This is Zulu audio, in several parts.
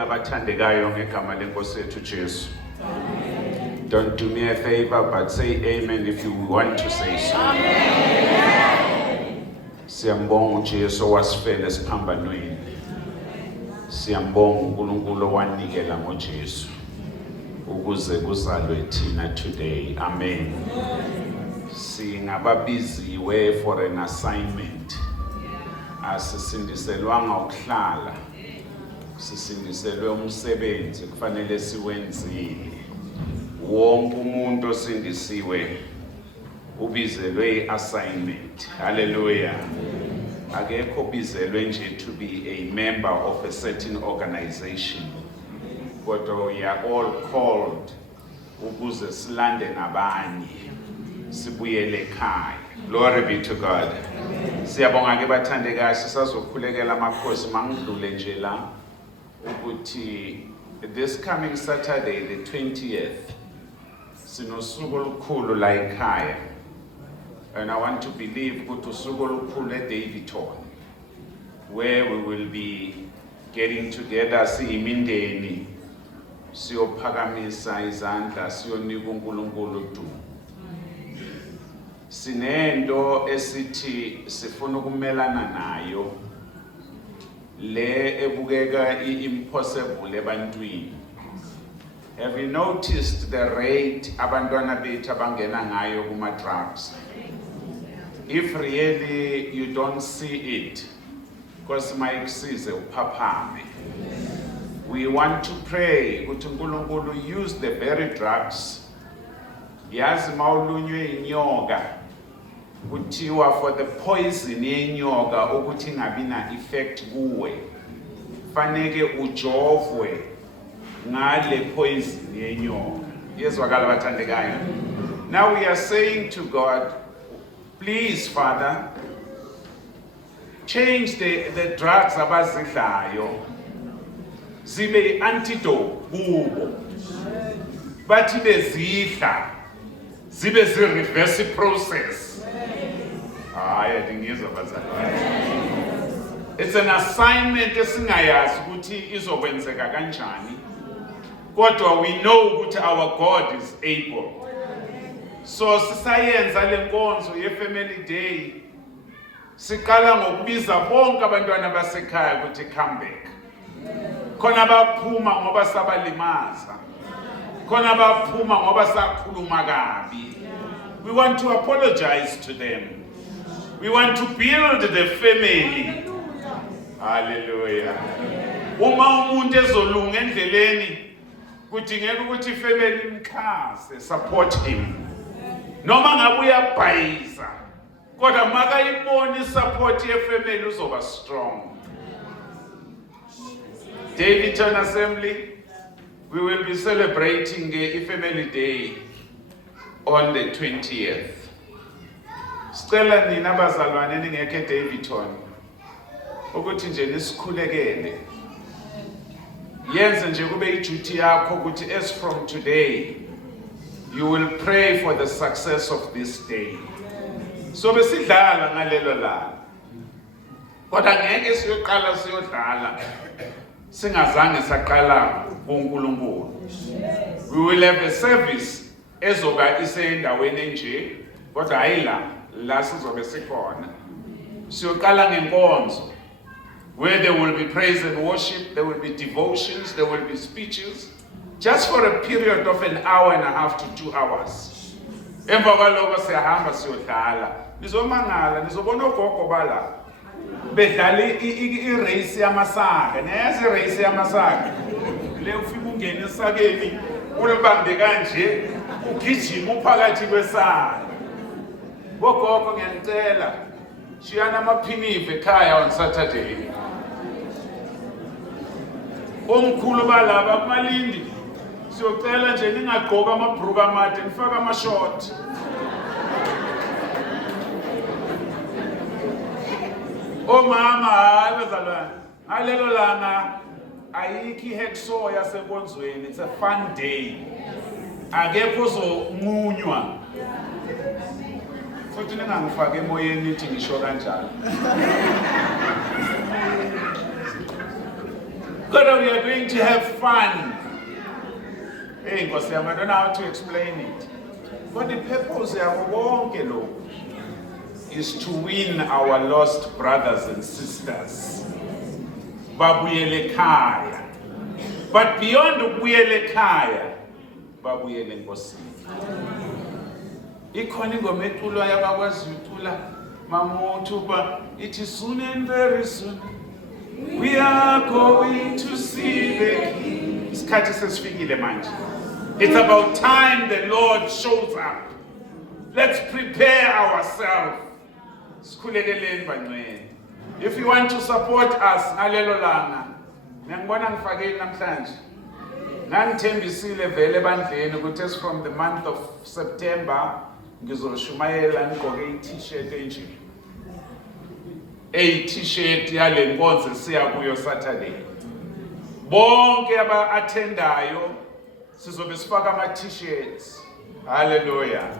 ukhulekela abathandekayo ngegama lenkosi yethu Jesu. Don't do me a favor, but say amen if you want to say so. Siyambonga uJesu wasifela esiphambanweni. Siyambonga uNkulunkulu owanikela ngoJesu ukuze kuzalwe thina today. Amen. Singababiziwe for an assignment. Asisindiselwanga ukuhlala. Sisindiselwe umsebenzi kufanele siwenzile. Wonke umuntu osindisiwe ubizelwe assignment. Hallelujah. Akekho bizelwe nje to be a member of a certain organization. But we are all called ukuze silande nabanye sibuyele ekhaya. Glory be to God. Siyabonga ke bathandekayo sisazokhulekela amakhosi mangidlule nje la ukuthi this coming Saturday the 20th sinosuku olukhulu la ekhaya. And I want to believe ukuthi usuku olukhulu eDavidton where we will be getting together siyimindeni siyophakamisa izandla siyonika uNkulunkulu udumo. Sinento esithi sifuna ukumelana nayo le ebukeka impossible ebantwini. Have you noticed the rate abantwana bethu abangena ngayo kuma drugs? If really you don't see it, because mayikusize uphaphame. We want to pray ukuthi uNkulunkulu use the very drugs. Yazi mawulunywe inyoka kuthiwa for the poison yenyoka ukuthi ingabi na effect kuwe faneke ujovwe ngale poison yenyoka. Yezwakala bathandekayo. Now we are saying to God, please Father, change the drugs abazidlayo zibe antidote kubo. Bathi bezidla zibe reverse process. It's an assignment esingayazi ukuthi izokwenzeka kanjani. Kodwa we know ukuthi our God is able. So sisayenza lenkonzo ye-Family Day. Siqala ngokubiza bonke abantwana basekhaya ukuthi come back. Khona baphuma ngoba sabalimaza. Khona baphuma ngoba sakhuluma kabi. We want to apologize to them. We want to build the family. Hallelujah. Uma umuntu ezolunga endleleni kudingeka ukuthi ifamily imkhase, support him. Noma ngabe uyabhayiza kodwa makayibona support yefamily uzoba strong. Davidton Assembly, we will be celebrating a Family Day on the 20th. Sicela nina bazalwane ningekho eDavidton ukuthi nje nisikhulekele. Yenze nje kube iduty yakho ukuthi as from today you will pray for the success of this day. So besidlala ngalelo langa. Kodwa ngeke siyoqala siyodlala singazange saqala kuNkulunkulu. We will have a service ezoba isendaweni enje kodwa hayila la sizobe sikhona. Siyoqala ngenkonzo where there will be praise and worship, there will be devotions, there will be speeches, just for a period of an hour and a half to 2 hours. Emva kwaloko siyahamba siyodlala. Nizomangala, nizobona ogogo bala bedlala i-race yamasaka. Nezi race yamasaka le ufika ungena esakeni ulibambe kanje ugijima uphakathi kwesaka. Gogo ngiyanicela shiyana amaphinive ekhaya on Saturday. Omkhulu balaba kumalindi siyocela nje ningagqoka amabhruku amade nifaka amashort. Omama hayi bezalwane alelo langa ayikho ihexo yasenkonzweni. It's a fun day. Akekho uzonqunywa. Futhi ningangifaka emoyeni nithi ngisho kanjalo. God, we are going to have fun. Hey, Nkosi yami, I don't know how to explain it. But the purpose yabo bonke lokhu is to win our lost brothers and sisters. Babuyele ekhaya. But beyond ukubuyela ekhaya, babuyele enkosini. Ikhona ingoma eculwa yabakwazi ucula mamuthuba ithi soon and very soon we are going to see the King. Isikhathi sesifikile manje. It's about time the Lord shows up. Let's prepare ourselves. Sikhulekeleni bangcwele. If you want to support us ngalelo langa, ngiyangibona ngifakeni namhlanje. Ngangithembisile vele ebandleni ukuthi as from the month of September ngizoshumayela ngigqoke i-t-shirt enje. T-shirt yale nkonzo siya kuyo Saturday. Bonke aba-attendayo sizobe sifaka ama-t-shirts. Hallelujah.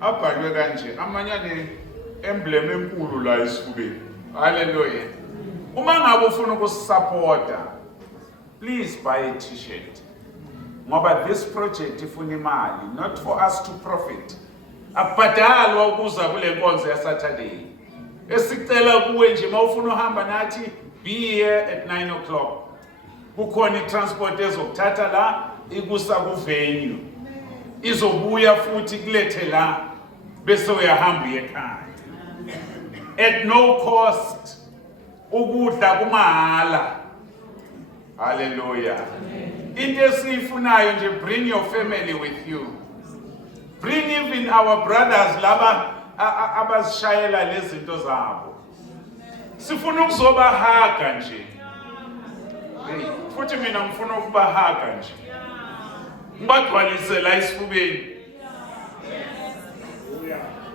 Abhalwe kanje amanye emblem enkulu la esifubeni. Hallelujah. Uma ngabe ufuna ukusupporta, please buy a t-shirt. Ngoba this project ifuna imali, not for us to profit. Akubhadalwa ukuza kule nkonzo ya Saturday. Esicela kuwe nje mawufuna uhamba nathi, be here at 9 o'clock. Kukhona i-transport ezokuthatha la ikusa ku-venue. Izobuya futhi kulethe la bese uyahamba ekhaya. At no cost. Ukudla kumahala. Hallelujah. Into esifunayo nje, bring your family with you. Bring even our brothers laba abazishayela lezinto zabo. Sifuna ukuzobahaga nje. Futhi mina ngifuna ukubahaga nje. Ngibagcwalise la esifubeni.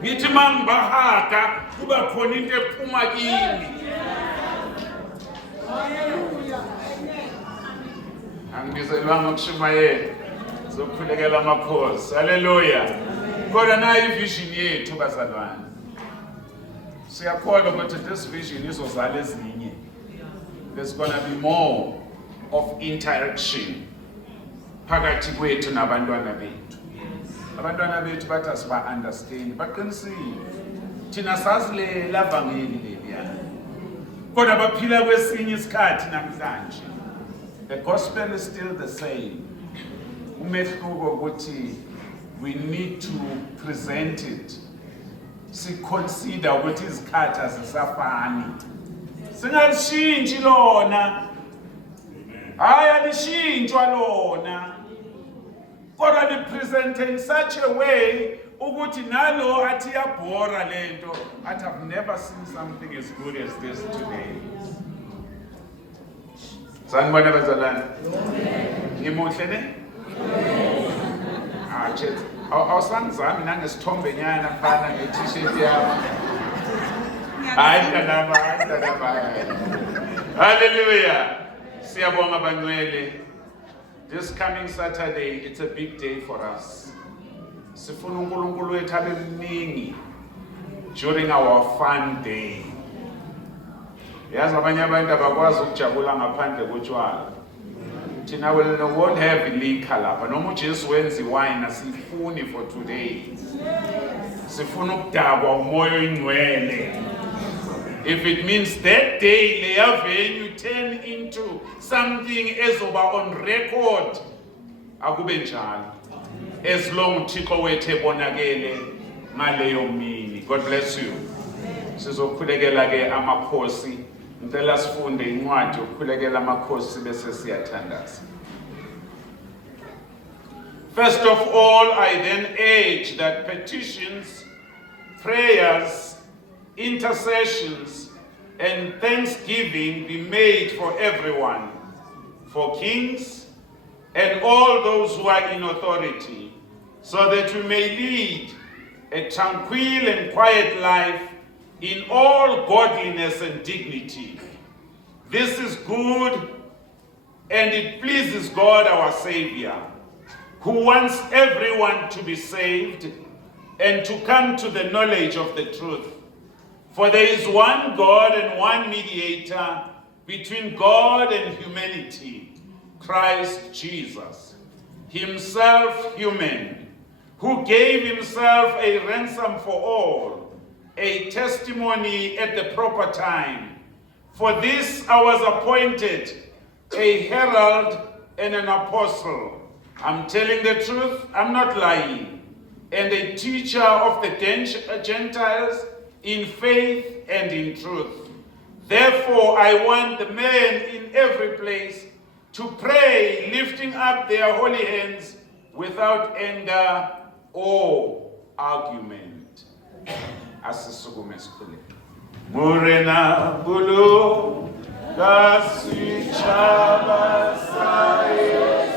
Ngithi mangibahaga kuba khona into ephuma kimi. Angibizelwanga ukushumayela. Zokhulekela amakhosi. Hallelujah. Kodwa nayo ivision yethu bazalwane. Siyakholwa ukuthi this vision izozala ezinye. There's going to be more of interaction phakathi kwethu nabantwana bethu. Abantwana bethu bathi asiba understand, baqinisile. Thina sazilela evangeli leliya. Kodwa baphila kwesinye isikhathi namhlanje. The gospel is still the same. Umehluko ukuthi we need to present it. Consider ukuthi izikhathi azisafani. Singalishintshi lona. Hayi alishintshwa lona. Kodwa lipresent in such a way ukuthi nalo athi yabhora lento, athi I've never seen something as good as this today. Sanibona bazalwane. Ngimuhle ne? Chet. Awusangizami nangesithombe nyana mfana nge-t-shirt yami. Hayi mntanami. Hallelujah. Siyabonga bangcwele. This coming Saturday, it's a big day for us. Sifuna uNkulunkulu wethu abe mningi during our fun day. Yazi abanye abantu abakwazi ukujabula ngaphandle kotshwala. Thina won't have liquor lapha. Noma uJesu wenza iwine asifuni for today. Sifuna ukudabwa umoya oyingcwele. If it means that day leya venue turn into something ezoba on record, akube njalo. As long uThixo wethu ebonakele ngaleyo mini. God bless you. Sizokhulekela ke amakhosi. Ngicela sifunde incwadi yokukhulekela amakhosi bese siyathandaza. First of all, I then urge that petitions, prayers, intercessions, and thanksgiving be made for everyone, for kings and all those who are in authority, so that we may lead a tranquil and quiet life in all godliness and dignity. This is good, and it pleases God our Savior, who wants everyone to be saved and to come to the knowledge of the truth. For there is one God and one mediator between God and humanity, Christ Jesus, himself human, who gave himself a ransom for all, a testimony at the proper time. For this I was appointed a herald and an apostle. I'm telling the truth, I'm not lying. And a teacher of the Gentiles in faith and in truth. Therefore, I want the men in every place to pray, lifting up their holy hands without anger or argument. Asisukume sikhuleke. Morena bulu kasichaba sa Yesu.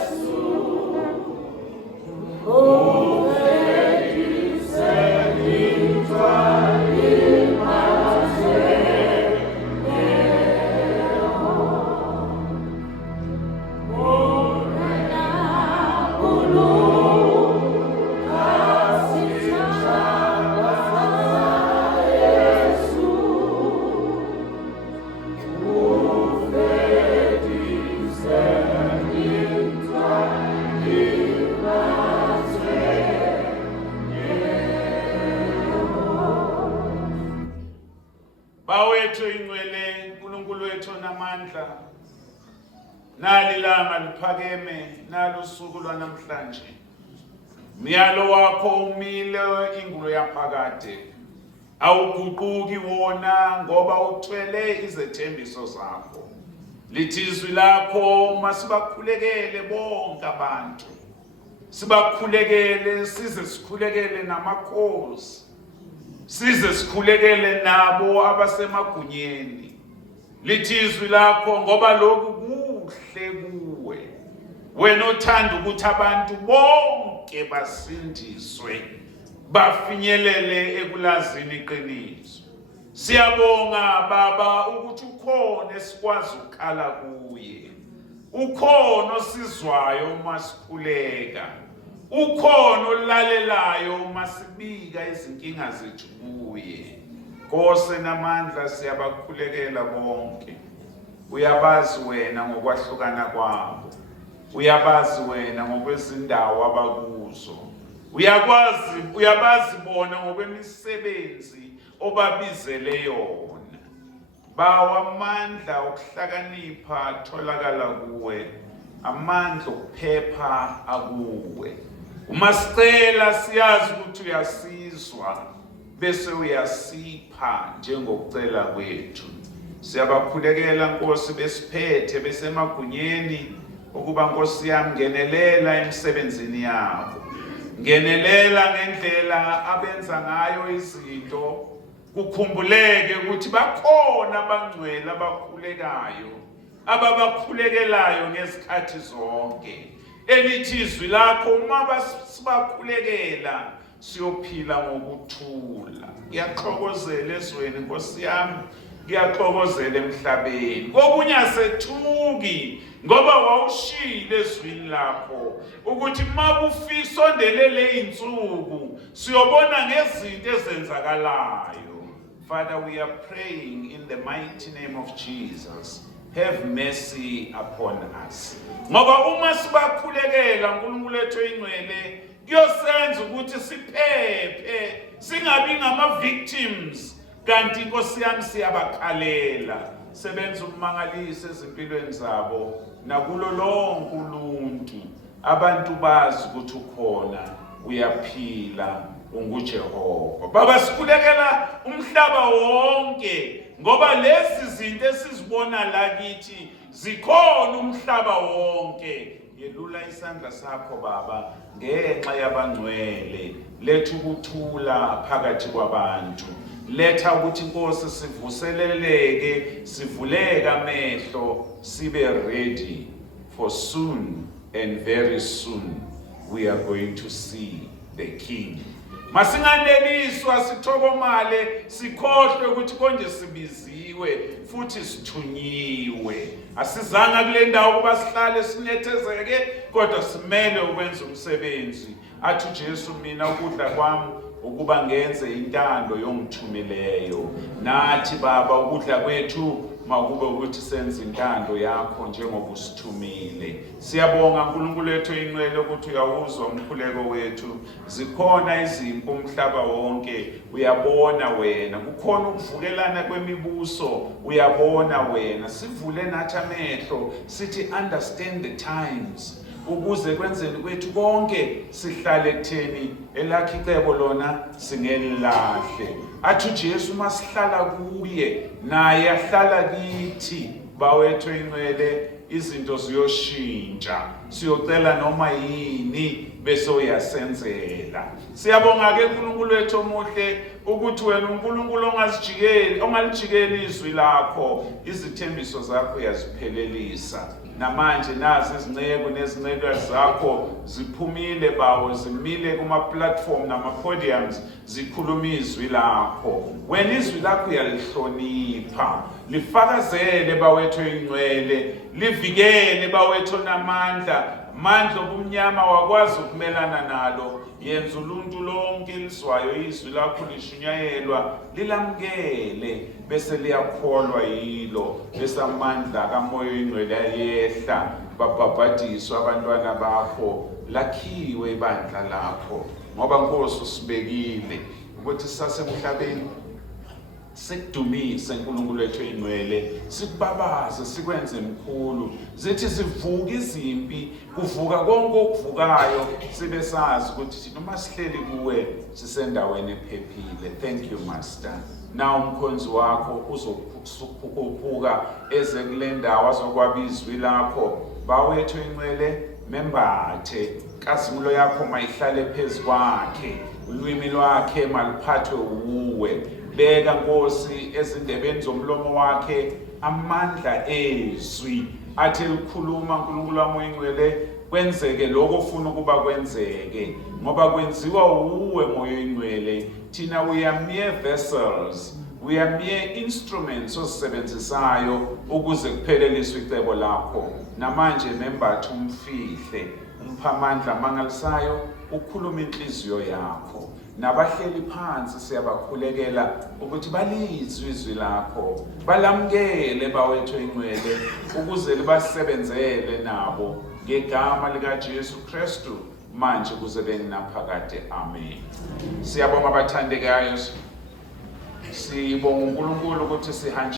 Bawethu ingcwele uNkulunkulu wethu namandla nalilanga liphakeme nalusuku lwanamhlanje myalo wakho umile ingulo yaphakade awuguquki wona ngoba uthwele izethembiso zakho lithi izwi lakho masibakhulekele bonke abantu sibakhulekele size sikhulekele namakhosi size sikhulekele nabo abasemagunyeni lithi izwi lakho ngoba lokhu kuhle kuwe wena othanda ukuthi abantu bonke basindiswe bafinyelele ekulazini iqiniso. Siyabonga baba ukuthi ukhona esikwazi ukukhala kuye, ukhona osizwayo uma sikhuleka, ukhona olalelayo uma sibika izinkinga zethu kuye. Nkosi namandla siyabakhulekela bonke. Uyabazi wena ngokwahlukana kwabo, uyabazi wena ngokwezindawo abakuzo, uyabazi bona ngokwemisebenzi obabizele yona. Bawa amandla okuhlakanipha atholakala kuwe, amandla okuphepha akuwe. Uma sicela siyazi ukuthi uyasizwa bese uyasipha njengokucela kwethu. Siyabakhulekela Nkosi besiphethe besemagunyeni ukuba Nkosi yami ngenelela emsebenzini yabo, ngenelela ngendlela abenza ngayo izinto, kukhumbuleke ukuthi bakhona abangcwele abakhulekayo ababakhulekelayo ngezikhathi zonke. Elithi izwi lakho uma basibakhulekela siyophila ngokuthula. Ngiyaxokozela ezweni Nkosi yami, ngiyaxokozela emhlabeni. Kokunye asethuki ngoba wawushilo ezwini lakho ukuthi makufisondelele insuku siyobona ngezinto ezenzakalayo. Father, we are praying in the mighty name of Jesus. Have mercy upon us. Ngoba uma sibakhulekela uNkulunkulu wethu oyingcwele kuyosenza ukuthi siphephe singabi ngama-victims. Kanti Nkosi yami siyabakhalela, sebenza ukumangalisa ezimpilweni zabo nakulo lonke uluntu. Abantu bazi ukuthi ukhona, uyaphila, unguJehova. Baba sikhulekela umhlaba wonke ngoba lezi zinto esizibona la kithi zikhona umhlaba wonke. Yelula isandla sakho Baba ngenxa yabangcwele, letha ukuthula phakathi kwabantu. Letha ukuthi Nkosi sivuseleleke, sivuleke amehlo, sibe ready for soon and very soon we are going to see the King. Masinganeliswa sithokomale sikhohlwe ukuthi konje sibiziwe futhi sithunyiwe. Asizanga kule ndawo kuba sihlale sinethezeke kodwa simele ukwenza umsebenzi. Athi uJesu mina ukudla kwami ukuba ngenze intando yongithumileyo. Nathi Baba ukudla kwethu makube ukuthi senze intando yakho njengoba usithumile. Siyabonga uNkulunkulu wethu oyingcwele ukuthi uyawuzwa umkhuleko wethu. Zikhona izimpi umhlaba wonke, uyabona wena. Kukhona ukuvukelana kwemibuso, uyabona wena. Sivule nathi amehlo sithi understand the times, ukuze kwenzeni kwethu konke sihlale kutheni elakhi icebo lona singelilahle. Athi uJesu masihlala kuye naye ahlala kithi, bawethu ingcwele, izinto ziyoshintsha, siyocela noma yini bese uyasenzela. Siyabonga ke uNkulunkulu wethu omuhle ukuthi wena uNkulunkulu ongalijikeli izwi lakho, izithembiso zakho uyaziphelelisa. Namanje nazi izinceku nezinceku zakho ziphumile bawo, zimile kuma-platform nama-podiums zikhuluma izwi lakho. Wena izwi lakho uyalihlonipha, lifakazele bawethu ingcwele, livikele bawethu namandla, mandla obumnyama wakwazi ukumelana nalo. Yenza uluntu lonke liswayo izwi lakho lishunyayelwa lilamkele, bese liyakholwa yilo, bese amandla kaMoya Oyingcwele ayehla, babhabhadiswe abantwana bakho, lakhiwe ibandla lakho. Ngoba Nkosi usibekile ukuthi sasemhlabeni sikudumise uNkulunkulu wethu oyingcwele, sikubabaze, sikwenze mkhulu. Zithi zivuka izimpi, kuvuka konke okuvukayo, sibe sazi ukuthi noma sihleli kuwe sisendaweni ephephile. Thank you Master. Na umkhonzi wakho uzokhuphuka eze kule ndawo azokwaba izwi lakho, bawethu ingcwele, membathe. Inkazimulo yakho mayihlale phezu kwakhe, ulwimi lwakhe maliphathwe uwe. Beka Nkosi ezindebeni zomlomo wakhe amandla ezwi, athi likhuluma uNkulunkulu wami oyingcwele, kwenzeke lokho ufuna ukuba kwenzeke, ngoba kwenziwa uwe Moya Oyingcwele. Thina we are mere vessels, we are mere instruments osisebenzisayo ukuze kupheleliswe icebo lakho. Namanje membathe umfihle, umpha amandla amangalisayo, ukhuluma inhliziyo yakho. Nabahleli phansi siyabakhulekela ukuthi balizwe izwi lakho, balamkele bawethu ingcwele, ukuze libasebenzele nabo ngegama lika Jesu Kristu manje kuze beninaphakade. Amen. Siyabonga abathandekayo, sibonga uNkulunkulu ukuthi sihanjiswe